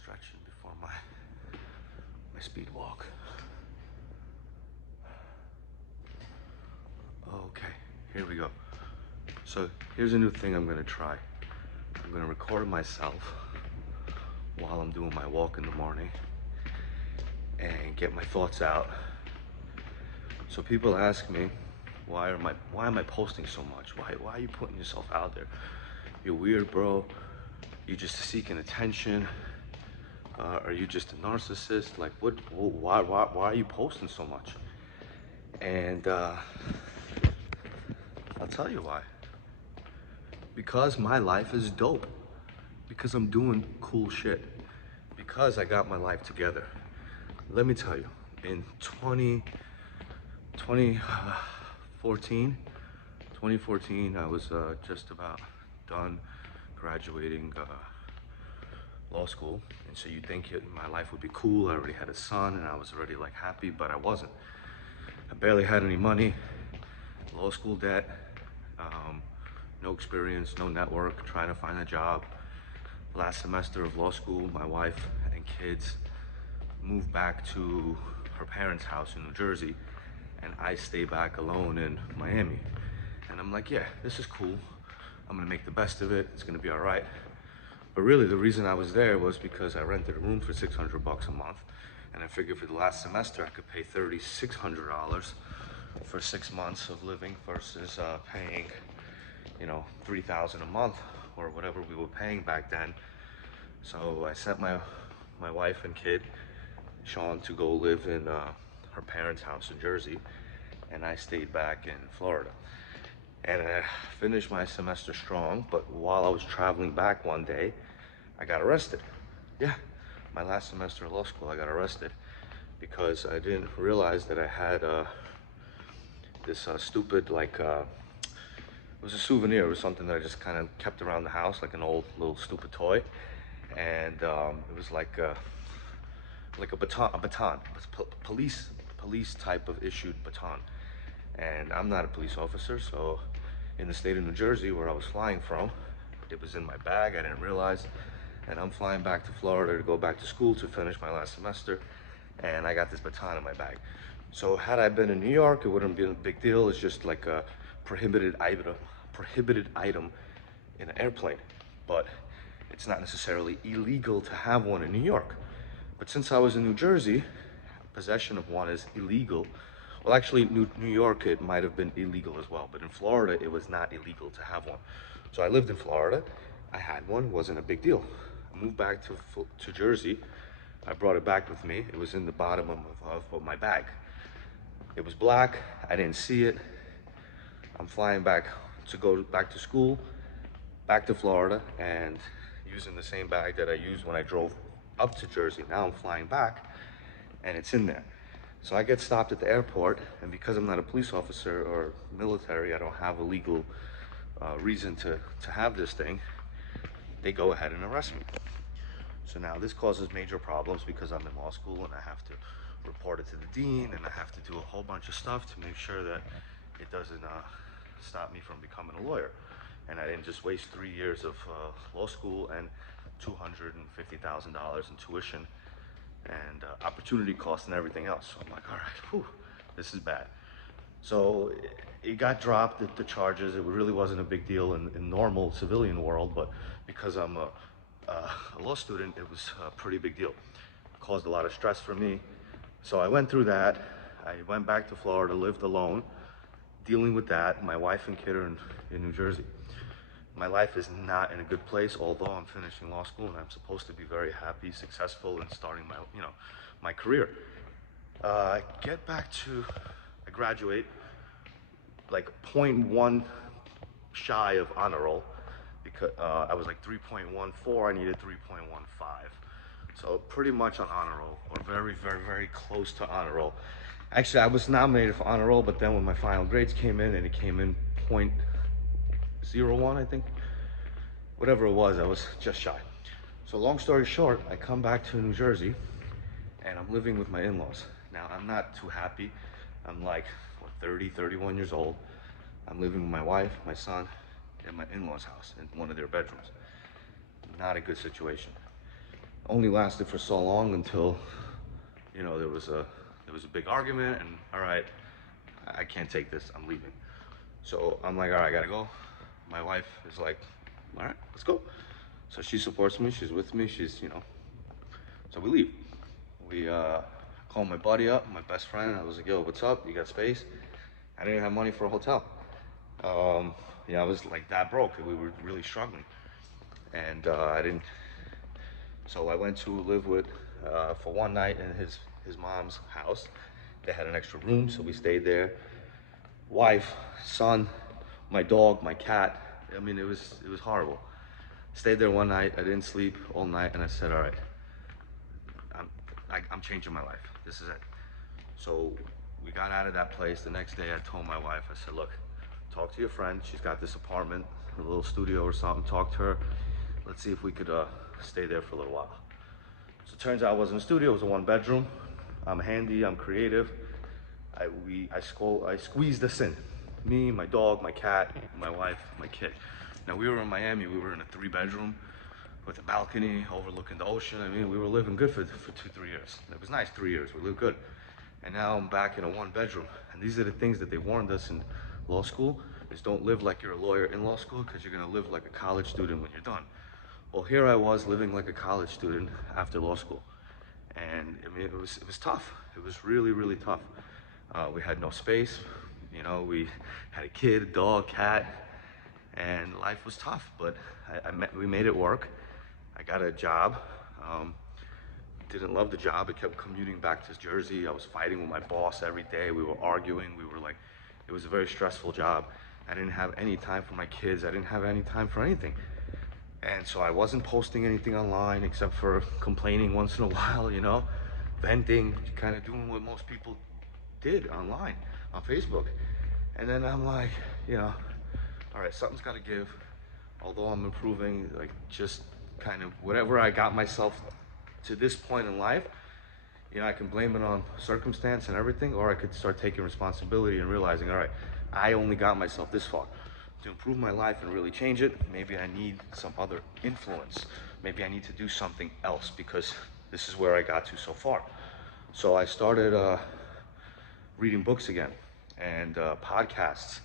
stretching before my speed walk. Okay, here we go. So here's a new thing I'm gonna try. I'm gonna record myself while I'm doing my walk in the morning and get my thoughts out. So people ask me, why am I posting so much? Why are you putting yourself out there? You're weird, bro. You're just seeking attention. Are you just a narcissist? Like, why are you posting so much? And I'll tell you why. Because my life is dope. Because I'm doing cool shit. Because I got my life together. Let me tell you, in 2014, I was just about done graduating law school. And so you think my life would be cool. I already had a son and I was already like happy, but I wasn't. I barely had any money, law school debt, no experience, no network, trying to find a job. Last semester of law school, my wife and kids moved back to her parents' house in New Jersey, and I stay back alone in Miami. And I'm like, yeah, this is cool. I'm gonna make the best of it. It's gonna be all right. But really, the reason I was there was because I rented a room for $600 a month, and I figured for the last semester I could pay $3,600 for 6 months of living versus paying, $3,000 a month or whatever we were paying back then. So I sent my wife and kid, Sean, to go live in her parents' house in Jersey, and I stayed back in Florida. And I finished my semester strong, but while I was traveling back one day, I got arrested. Yeah, my last semester of law school, I got arrested because I didn't realize that I had this stupid, it was a souvenir. It was something that I just kind of kept around the house, like an old little stupid toy. And it was like a baton, police type of issued baton. And I'm not a police officer, so in the state of New Jersey, where I was flying from, it was in my bag. I didn't realize. And I'm flying back to Florida to go back to school to finish my last semester, and I got this baton in my bag. So had I been in New York, it wouldn't have been a big deal. It's just like a prohibited item in an airplane. But it's not necessarily illegal to have one in New York. But since I was in New Jersey, possession of one is illegal. Well, actually, New York, it might have been illegal as well, but in Florida, it was not illegal to have one. So I lived in Florida. I had one, wasn't a big deal. I moved back to Jersey. I brought it back with me. It was in the bottom of my bag. It was black. I didn't see it. I'm flying back to go back to school, back to Florida, and using the same bag that I used when I drove up to Jersey. Now I'm flying back, and it's in there. So I get stopped at the airport, and because I'm not a police officer or military, I don't have a legal reason to have this thing, they go ahead and arrest me. So now this causes major problems because I'm in law school and I have to report it to the dean, and I have to do a whole bunch of stuff to make sure that it doesn't stop me from becoming a lawyer. And I didn't just waste 3 years of law school and $250,000 in tuition and opportunity costs and everything else. So I'm like, all right, whew, this is bad. So it got dropped, the charges. It really wasn't a big deal in normal civilian world, but because I'm a law student, it was a pretty big deal. It caused a lot of stress for me. So I went through that. I went back to Florida, lived alone, dealing with that. My wife and kid are in New Jersey. My life is not in a good place, although I'm finishing law school and I'm supposed to be very happy, successful, and starting my career. I graduate like 0.1 shy of honor roll because I was like 3.14, I needed 3.15. So pretty much on honor roll, or very, very, very close to honor roll. Actually, I was nominated for honor roll, but then when my final grades came in, and it came in 0.01, I think. Whatever it was, I was just shy. So long story short, I come back to New Jersey, and I'm living with my in-laws. Now, I'm not too happy. I'm like, 30, 31 years old. I'm living with my wife, my son, in my in-laws' house, in one of their bedrooms. Not a good situation. Only lasted for so long until, you know, there was a big argument, and all right, I can't take this, I'm leaving. So I'm like, all right, I gotta go. My wife is like, all right, let's go. So she supports me, she's with me, she's, you know, so we leave. We call my buddy up, my best friend. I was like, yo, what's up? You got space? I didn't have money for a hotel. Yeah, I was like that broke. We were really struggling. And I didn't, so I went to live with, for one night in his mom's house. They had an extra room, so we stayed there. Wife, son, my dog, my cat. I mean, it was horrible. Stayed there one night. I didn't sleep all night, and I said, all right, I'm changing my life. This is it. So we got out of that place. The next day, I told my wife, I said, look, talk to your friend. She's got this apartment, a little studio or something. Talk to her. Let's see if we could stay there for a little while. So it turns out it wasn't a studio. It was a one bedroom. I'm handy. I'm creative. I squeezed us in. Me, my dog, my cat, my wife, my kid. Now, we were in Miami. We were in a 3-bedroom with a balcony overlooking the ocean. I mean, we were living good for 2-3 years. It was nice, 3 years. We lived good. And now I'm back in a 1-bedroom. And these are the things that they warned us in law school, is don't live like you're a lawyer in law school, because you're gonna live like a college student when you're done. Well, here I was living like a college student after law school. And I mean, it was tough. It was really, really tough. We had no space. You know, we had a kid, a dog, cat, and life was tough, but we made it work. I got a job. Didn't love the job. I kept commuting back to Jersey. I was fighting with my boss every day. We were arguing. We were like, it was a very stressful job. I didn't have any time for my kids. I didn't have any time for anything. And so I wasn't posting anything online except for complaining once in a while, you know, venting, kind of doing what most people did online, on Facebook. And then I'm like, you know, all right, something's got to give. Although I'm improving, like, just kind of whatever I got myself to this point in life, you know, I can blame it on circumstance and everything, or I could start taking responsibility and realizing, all right, I only got myself this far. To improve my life and really change it, maybe I need some other influence. Maybe I need to do something else, because this is where I got to so far. So I started reading books again, and podcasts,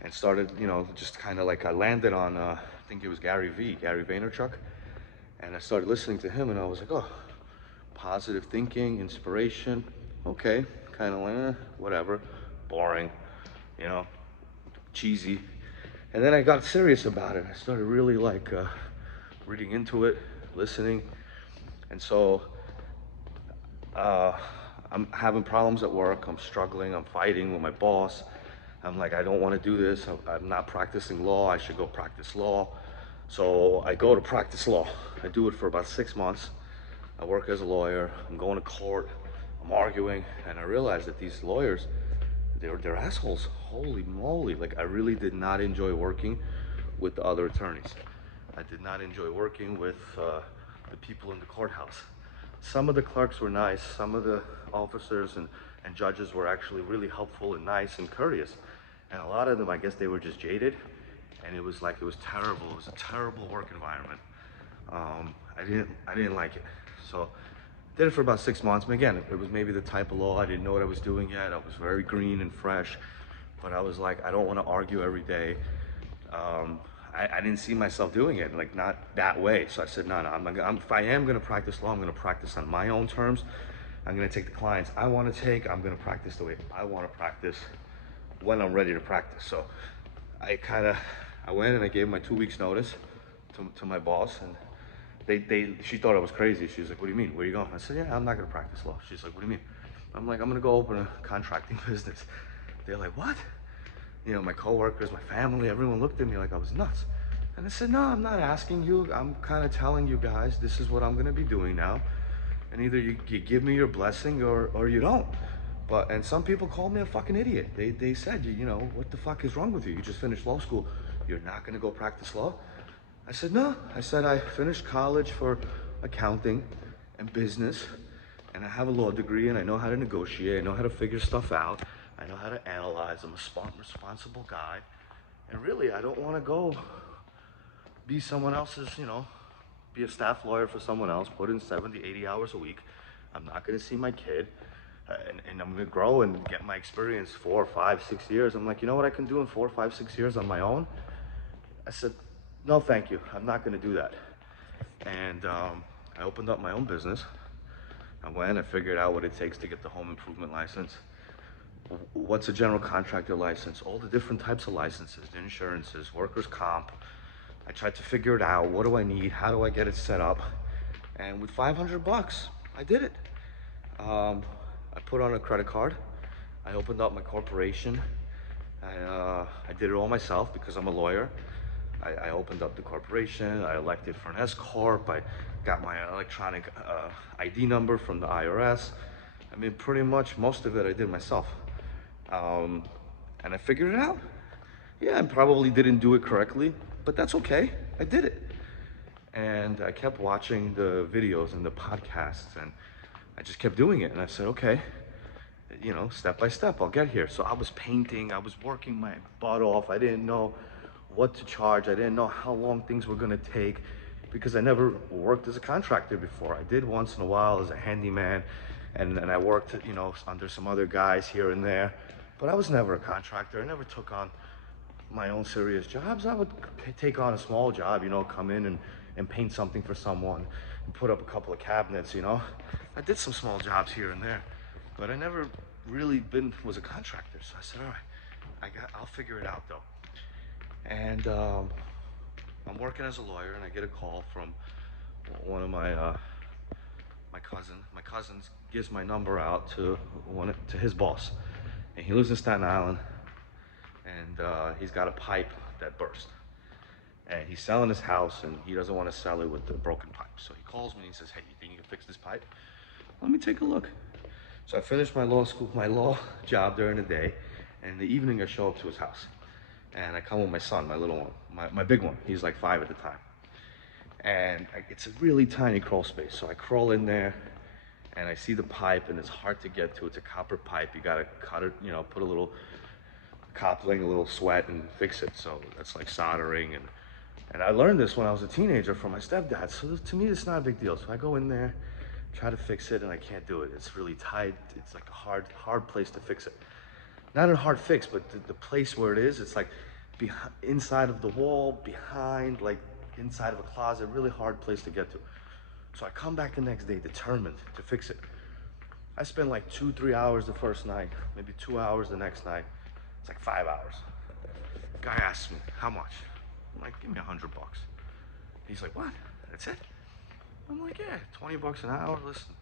and started, you know, just kind of like I landed on, I think it was Gary Vaynerchuk, and I started listening to him, and I was like, oh, positive thinking, inspiration, okay, kind of like, whatever, boring, you know, cheesy. And then I got serious about it. I started really like reading into it, listening, and so I'm having problems at work. I'm struggling. I'm fighting with my boss. I'm like, I don't want to do this. I'm not practicing law. I should go practice law. So I go to practice law. I do it for about 6 months. I work as a lawyer. I'm going to court. I'm arguing, and I realize that these lawyers, they're assholes. Holy moly. Like, I really did not enjoy working with the other attorneys. I did not enjoy working with the people in the courthouse. Some of the clerks were nice. Some of the officers and judges were actually really helpful and nice and courteous. And a lot of them, I guess they were just jaded. And it was terrible. It was a terrible work environment. I didn't like it. So did it for about 6 months. But again, it was maybe the type of law. I didn't know what I was doing yet. I was very green and fresh, but I was like, I don't want to argue every day. I didn't see myself doing it, like, not that way. So I said, no, if I am going to practice law, I'm going to practice on my own terms. I'm going to take the clients I want to take. I'm going to practice the way I want to practice when I'm ready to practice. So I went and I gave my 2 weeks notice to my boss, and she thought I was crazy. She was like, what do you mean? Where are you going? I said, yeah, I'm not going to practice law. She's like, what do you mean? I'm like, I'm going to go open a contracting business. They're like, what? You know, my coworkers, my family, everyone looked at me like I was nuts. And I said, no, I'm not asking you. I'm kind of telling you guys, this is what I'm going to be doing now. And either you give me your blessing or you don't. And some people called me a fucking idiot. They said, you know, what the fuck is wrong with you? You just finished law school. You're not going to go practice law? I said, no. I said, I finished college for accounting and business, and I have a law degree, and I know how to negotiate. I know how to figure stuff out. I know how to analyze. I'm a smart, responsible guy. And really, I don't want to go be someone else's, you know, be a staff lawyer for someone else, put in 70, 80 hours a week. I'm not gonna see my kid. And I'm gonna grow and get my experience 4, 5, 6 years. I'm like, you know what I can do in 4, 5, 6 years on my own? I said, no, thank you. I'm not gonna do that. And I opened up my own business. I figured out what it takes to get the home improvement license. What's a general contractor license? All the different types of licenses, the insurances, workers' comp. I tried to figure it out. What do I need? How do I get it set up? And with 500 bucks, I did it. I put on a credit card. I opened up my corporation. I did it all myself because I'm a lawyer. I opened up the corporation. I elected for an S Corp. I got my electronic ID number from the IRS. I mean, pretty much most of it I did myself. And I figured it out. Yeah, I probably didn't do it correctly, but that's okay. I did it. And I kept watching the videos and the podcasts, and I just kept doing it. And I said, okay, you know, step by step, I'll get here. So I was painting, I was working my butt off. I didn't know what to charge. I didn't know how long things were gonna take because I never worked as a contractor before. I did once in a while as a handyman, and I worked, you know, under some other guys here and there, but I was never a contractor. I never took on my own serious jobs. I would take on a small job, you know, come in and paint something for someone and put up a couple of cabinets, you know. I did some small jobs here and there, but I never really was a contractor. So I said, all right, I'll figure it out though. And I'm working as a lawyer, and I get a call from one of my cousin. My cousin gives my number out to his boss, and he lives in Staten Island, and he's got a pipe that burst, and he's selling his house, and he doesn't want to sell it with the broken pipe. So he calls me and he says, hey, you think you can fix this pipe? Let me take a look. So I finished my law job during the day, and in the evening I show up to his house. And I come with my son, my little one, my big one. He's like 5 at the time. And it's a really tiny crawl space. So I crawl in there, and I see the pipe, and it's hard to get to. It's a copper pipe. You gotta cut it, you know, put a little coupling, a little sweat, and fix it. So that's like soldering. And I learned this when I was a teenager from my stepdad. So to me, it's not a big deal. So I go in there, try to fix it, and I can't do it. It's really tight. It's like a hard place to fix it. Not a hard fix, but the place where it is, it's like inside of the wall, behind, like inside of a closet, really hard place to get to. So I come back the next day determined to fix it. I spend like 2-3 hours the first night, maybe 2 hours the next night. It's like 5 hours. Guy asks me, how much? I'm like, give me 100 bucks. He's like, what? That's it? I'm like, yeah, 20 bucks an hour, listen,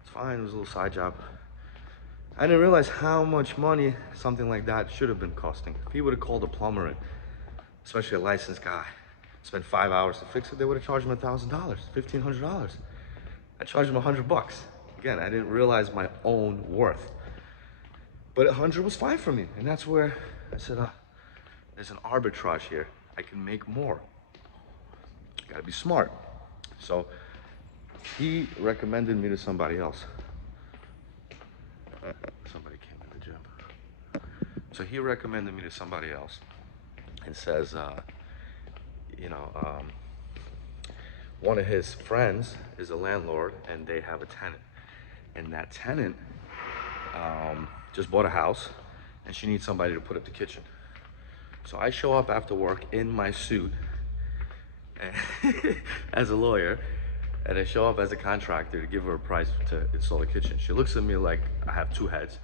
it's fine, it was a little side job. I didn't realize how much money something like that should have been costing. If he would have called a plumber, especially a licensed guy, spent 5 hours to fix it, they would have charged him $1,000, $1,500. I charged him 100 bucks. Again, I didn't realize my own worth. But 100 was fine for me, and that's where I said, there's an arbitrage here. I can make more. Gotta be smart. So he recommended me to somebody else. Somebody came in the gym. So he recommended me to somebody else and says, one of his friends is a landlord, and they have a tenant. And that tenant just bought a house, and she needs somebody to put up the kitchen. So I show up after work in my suit as a lawyer, and I show up as a contractor to give her a price to install a kitchen. She looks at me like I have 2 heads.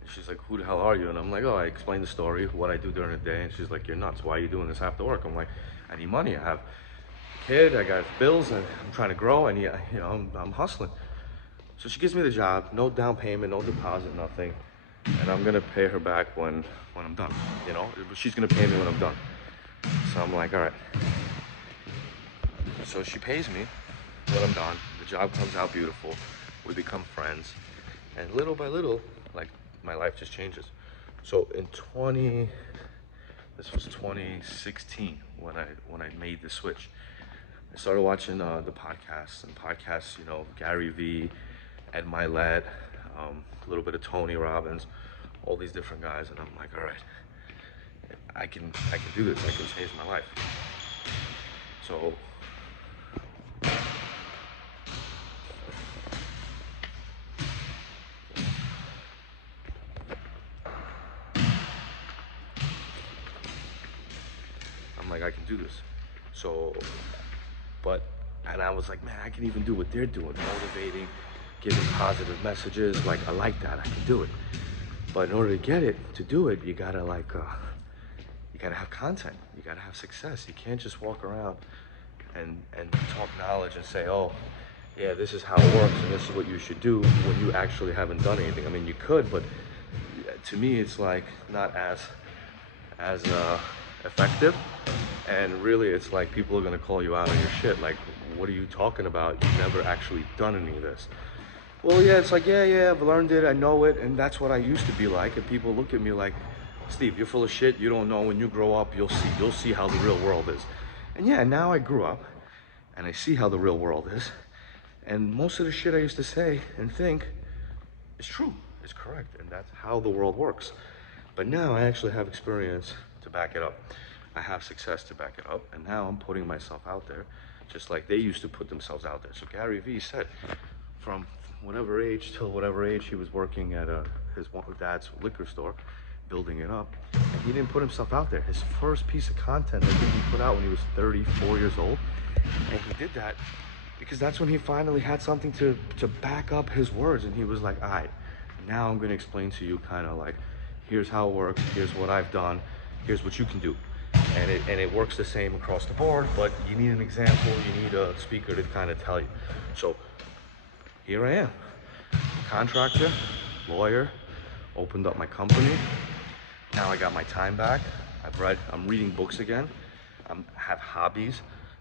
And she's like, who the hell are you? And I'm like, oh, I explain the story, what I do during the day. And she's like, you're nuts. Why are you doing this after work? I'm like, I need money. I have a kid, I got bills, and I'm trying to grow, and I'm hustling. So she gives me the job, no down payment, no deposit, nothing. And I'm gonna pay her back when I'm done, you know? She's gonna pay me when I'm done. So I'm like, all right. So she pays me when I'm done. The job comes out beautiful. We become friends. And little by little, like, my life just changes. So this was 2016 when I made the switch. I started watching the podcasts, you know, Gary Vee, Ed Milet, a little bit of Tony Robbins, all these different guys, and I'm like, all right, I can do this. I can change my life. So can do this. So, and I was like, man, I can even do what they're doing, motivating, giving positive messages. Like, I like that, I can do it. But in order to do it, you gotta you gotta have content, you gotta have success. You can't just walk around and talk knowledge and say, oh, yeah, this is how it works and this is what you should do, when you actually haven't done anything. I mean, you could, but to me, it's like not as effective. And really, it's like people are gonna call you out on your shit. Like, what are you talking about? You've never actually done any of this. Well, yeah, it's like, yeah, I've learned it, I know it, and that's what I used to be like. And people look at me like, Steve, you're full of shit. You don't know. When you grow up, you'll see how the real world is. And yeah, now I grew up, and I see how the real world is. And most of the shit I used to say and think is true, is correct, and that's how the world works. But now I actually have experience to back it up. I have success to back it up, and now I'm putting myself out there, just like they used to put themselves out there. So Gary Vee said, from whatever age till whatever age, he was working at his dad's liquor store, building it up, and he didn't put himself out there. His first piece of content, I think, he put out when he was 34 years old, and he did that because that's when he finally had something to back up his words. And he was like, all right, now I'm going to explain to you kind of like, here's how it works, here's what I've done, here's what you can do. And it works the same across the board, but you need an example, you need a speaker to kind of tell you. So here I am, contractor, lawyer, opened up my company. Now I got my time back. I'm reading books again. I have hobbies.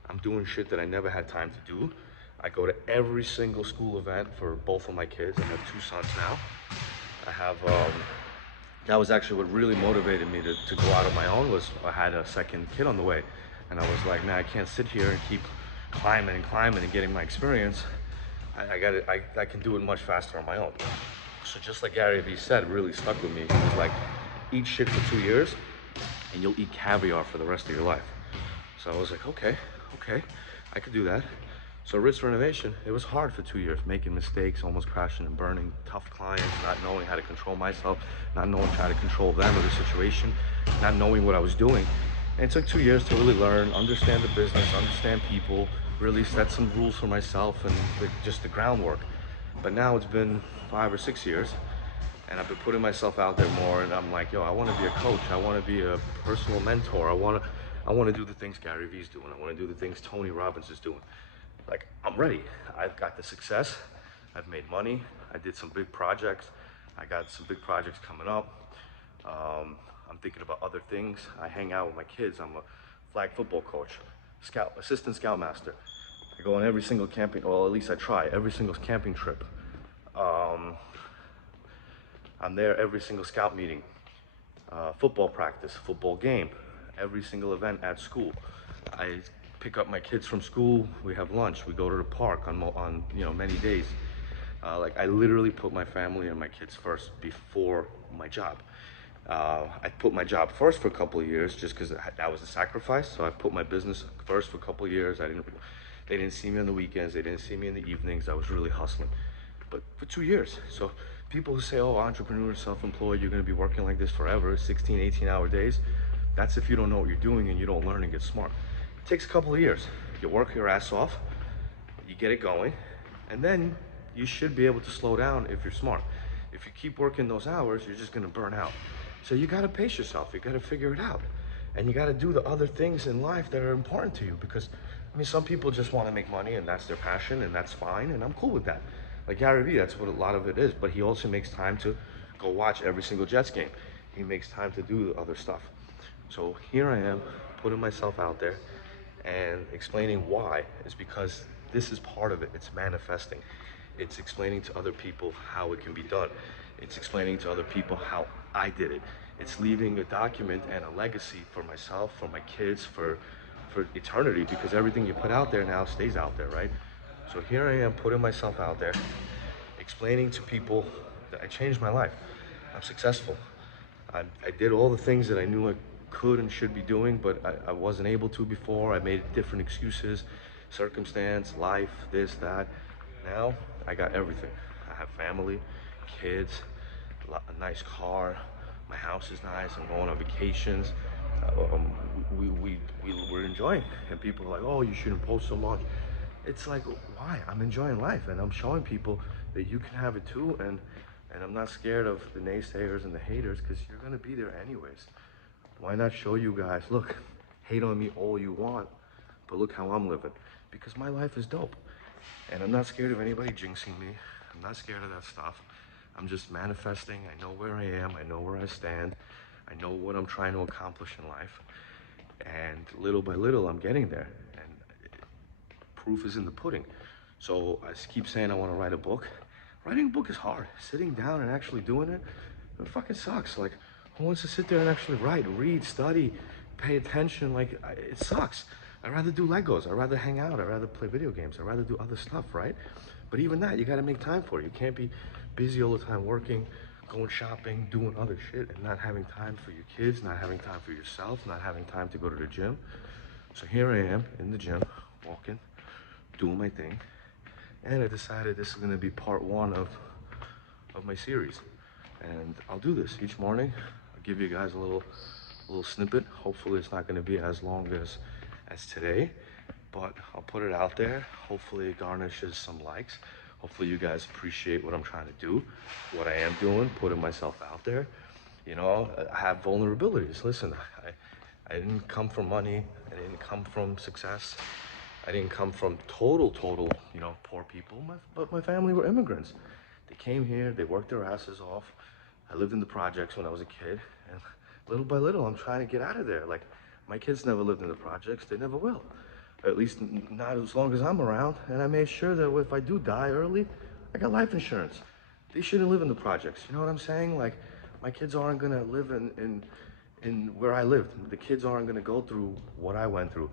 I'm doing shit that I never had time to do. I go to every single school event for both of my kids. I have 2 sons now. I have, that was actually what really motivated me to go out on my own. Was I had a second kid on the way. And I was like, man, I can't sit here and keep climbing and getting my experience. I can do it much faster on my own. So just like Gary Vee said, really stuck with me. He was like, eat shit for 2 years and you'll eat caviar for the rest of your life. So I was like, okay, I could do that. So Ritz Renovation, it was hard for 2 years, making mistakes, almost crashing and burning, tough clients, not knowing how to control myself, not knowing how to control them or the situation, not knowing what I was doing. And it took 2 years to really learn, understand the business, understand people, really set some rules for myself and just the groundwork. But now it's been 5 or 6 years, and I've been putting myself out there more, and I'm like, yo, I want to be a coach, I want to be a personal mentor, I want to do the things Gary Vee's doing, I want to do the things Tony Robbins is doing. Like, I'm ready. I've got the success, I've made money, I did some big projects, I got some big projects coming up. I'm thinking about other things. I hang out with my kids. I'm a flag football coach, assistant scoutmaster. I go on every single camping, well, at least I try, every single camping trip. I'm there every single scout meeting, football practice, football game, every single event at school. I pick up my kids from school, we have lunch, we go to the park on many days. Like, I literally put my family and my kids first before my job. I put my job first for a couple of years just because that was a sacrifice. So I put my business first for a couple of years. They didn't see me on the weekends, they didn't see me in the evenings. I was really hustling, but for 2 years. So people who say, oh, entrepreneur, self-employed, you're gonna be working like this forever, 16, 18-hour days. That's if you don't know what you're doing and you don't learn and get smart. It takes a couple of years. You work your ass off, you get it going, and then you should be able to slow down if you're smart. If you keep working those hours, you're just gonna burn out. So you gotta pace yourself, you gotta figure it out. And you gotta do the other things in life that are important to you, because, I mean, some people just wanna make money and that's their passion, and that's fine, and I'm cool with that. Like Gary Vee, that's what a lot of it is, but he also makes time to go watch every single Jets game. He makes time to do the other stuff. So here I am, putting myself out there and explaining why is because this is part of it. It's manifesting. It's explaining to other people how it can be done. It's explaining to other people how I did it. It's leaving a document and a legacy for myself, for my kids, for eternity, because everything you put out there now stays out there, right? So here I am, putting myself out there, explaining to people that I changed my life. I'm successful. I did all the things that I knew I could and should be doing, but I wasn't able to before. I made different excuses, circumstance, life, this, that. Now I got everything. I have family, kids, a nice car, my house is nice, I'm going on vacations. um, we're enjoying. And people are like, oh, you shouldn't post so much. It's like, why? I'm enjoying life, and I'm showing people that you can have it too. And I'm not scared of the naysayers and the haters, because you're gonna be there anyways. Why not show you guys, look, hate on me all you want, but look how I'm living. Because my life is dope. And I'm not scared of anybody jinxing me. I'm not scared of that stuff. I'm just manifesting. I know where I am. I know where I stand. I know what I'm trying to accomplish in life. And little by little, I'm getting there. And proof is in the pudding. So I keep saying I want to write a book. Writing a book is hard. Sitting down and actually doing it fucking sucks. Like, who wants to sit there and actually write, read, study, pay attention? Like, it sucks. I'd rather do Legos. I'd rather hang out. I'd rather play video games. I'd rather do other stuff, right? But even that, you got to make time for it. You can't be busy all the time working, going shopping, doing other shit, and not having time for your kids, not having time for yourself, not having time to go to the gym. So here I am in the gym, walking, doing my thing. And I decided this is going to be part one of my series. And I'll do this each morning. I'll give you guys a little snippet. Hopefully it's not going to be as long as today, but I'll put it out there. Hopefully it garnishes some likes. Hopefully you guys appreciate what I'm trying to do, what I am doing, putting myself out there. You know, I have vulnerabilities. Listen, I didn't come from money. I didn't come from success. I didn't come from total, you know, poor people, but my family were immigrants. They came here, they worked their asses off. I lived in the projects when I was a kid, and little by little, I'm trying to get out of there. Like, my kids never lived in the projects, they never will. At least not as long as I'm around. And I made sure that if I do die early, I got life insurance. They shouldn't live in the projects, you know what I'm saying? Like, my kids aren't gonna live in where I lived. The kids aren't gonna go through what I went through.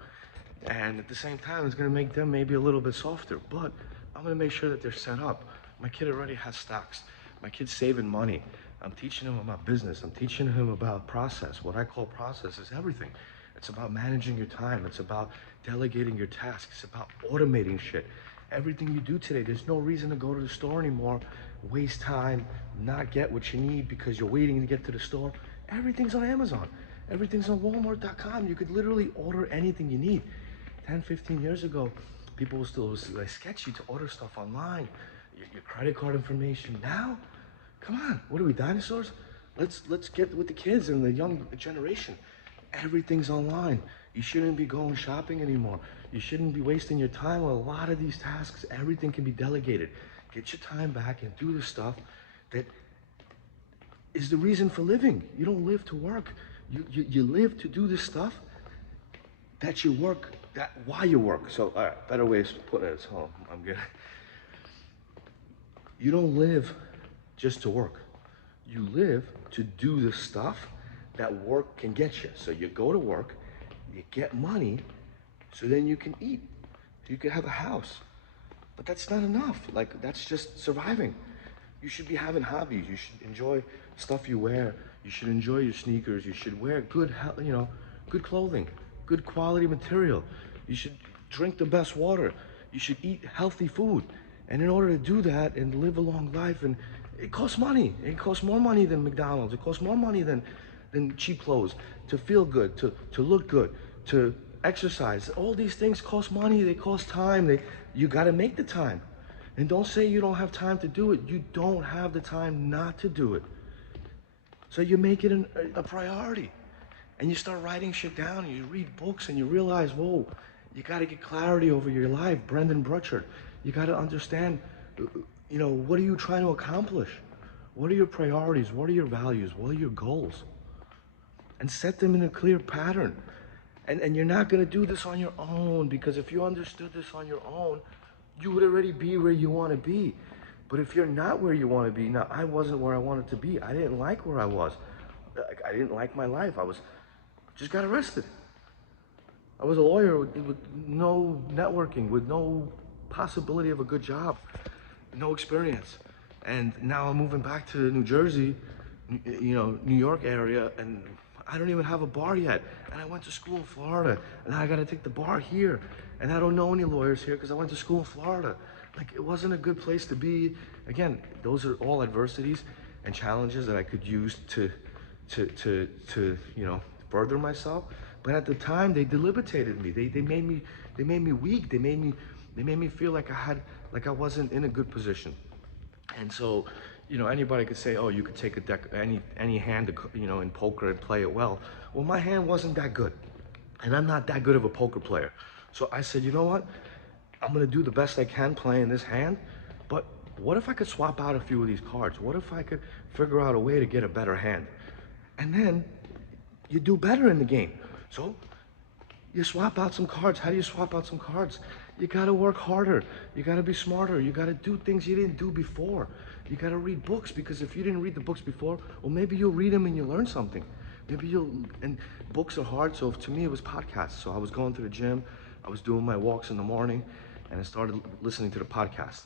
And at the same time, it's gonna make them maybe a little bit softer, but I'm gonna make sure that they're set up. My kid already has stocks. My kid's saving money. I'm teaching him about business. I'm teaching him about process. What I call process is everything. It's about managing your time. It's about delegating your tasks. It's about automating shit. Everything you do today, there's no reason to go to the store anymore, waste time, not get what you need because you're waiting to get to the store. Everything's on Amazon. Everything's on Walmart.com. You could literally order anything you need. 10, 15 years ago, people were still like sketchy to order stuff online. Your credit card information. Now, come on, what are we, dinosaurs? Let's get with the kids and the young generation. Everything's online. You shouldn't be going shopping anymore. You shouldn't be wasting your time with a lot of these tasks. Everything can be delegated. Get your time back and do the stuff that is the reason for living. You don't live to work. You live to do this stuff that you work, that why you work. So, all right, better ways to put it. So I'm good. You don't live just to work. You live to do the stuff that work can get you. So you go to work, you get money, so then you can eat. You can have a house. But that's not enough. Like, that's just surviving. You should be having hobbies. You should enjoy stuff you wear. You should enjoy your sneakers. You should wear good, you know, good clothing, good quality material. You should drink the best water. You should eat healthy food. And in order to do that and live a long life, and it costs money. It costs more money than McDonald's. It costs more money than cheap clothes, to feel good, to look good, to exercise. All these things cost money, they cost time. You gotta make the time. And don't say you don't have time to do it. You don't have the time not to do it. So you make it a priority. And you start writing shit down, and you read books, and you realize, whoa, you gotta get clarity over your life. Brendan Burchard, you gotta understand, you know, what are you trying to accomplish? What are your priorities? What are your values? What are your goals? And set them in a clear pattern. And you're not gonna do this on your own, because if you understood this on your own, you would already be where you wanna be. But if you're not where you wanna be, now I wasn't where I wanted to be. I didn't like where I was. I didn't like my life. Just got arrested. I was a lawyer with no networking, with no possibility of a good job, no experience. And now I'm moving back to New Jersey, you know, New York area, and I don't even have a bar yet. And I went to school in Florida, and I gotta take the bar here. And I don't know any lawyers here because I went to school in Florida. Like, it wasn't a good place to be. Again, those are all adversities and challenges that I could use to you know, further myself. But at the time, they debilitated me. They made me weak. They made me feel like I wasn't in a good position. And so, anybody could say, oh, you could take a deck, any hand, in poker and play it well. Well, my hand wasn't that good, and I'm not that good of a poker player. So I said, you know what? I'm gonna do the best I can playing this hand, but what if I could swap out a few of these cards? What if I could figure out a way to get a better hand? And then you do better in the game. So you swap out some cards. How do you swap out some cards? You gotta work harder. You gotta be smarter. You gotta do things you didn't do before. You gotta read books, because if you didn't read the books before, well, maybe you'll read them and you'll learn something. And books are hard, so to me it was podcasts. So I was going to the gym, I was doing my walks in the morning, and I started listening to the podcast.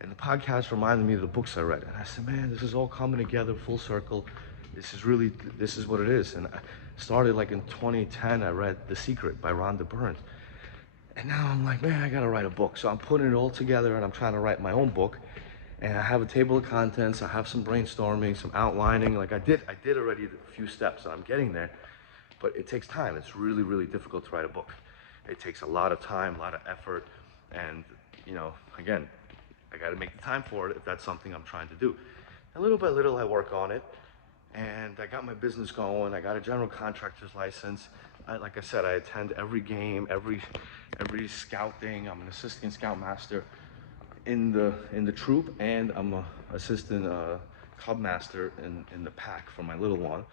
And the podcast reminded me of the books I read. And I said, man, this is all coming together full circle. This is what it is. And I started like in 2010, I read The Secret by Rhonda Byrne. And now I'm like, man, I gotta write a book. So I'm putting it all together and I'm trying to write my own book. And I have a table of contents, I have some brainstorming, some outlining. Like I did already a few steps, and I'm getting there, but it takes time. It's really, really difficult to write a book. It takes a lot of time, a lot of effort. And again, I gotta make the time for it if that's something I'm trying to do. And little by little, I work on it. And I got my business going. I got a general contractor's license. Like I said, I attend every game, every scout thing. I'm an assistant scoutmaster in the troop, and I'm an assistant cub master in the pack for my little one.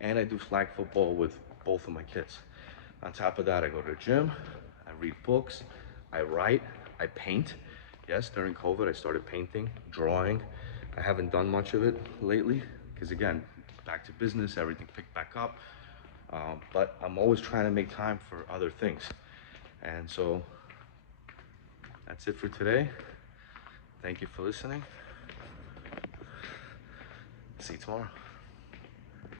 And I do flag football with both of my kids. On top of that, I go to the gym, I read books, I write, I paint. Yes, during COVID, I started painting, drawing. I haven't done much of it lately, because again, back to business, everything picked back up. But I'm always trying to make time for other things. And so that's it for today. Thank you for listening. See you tomorrow.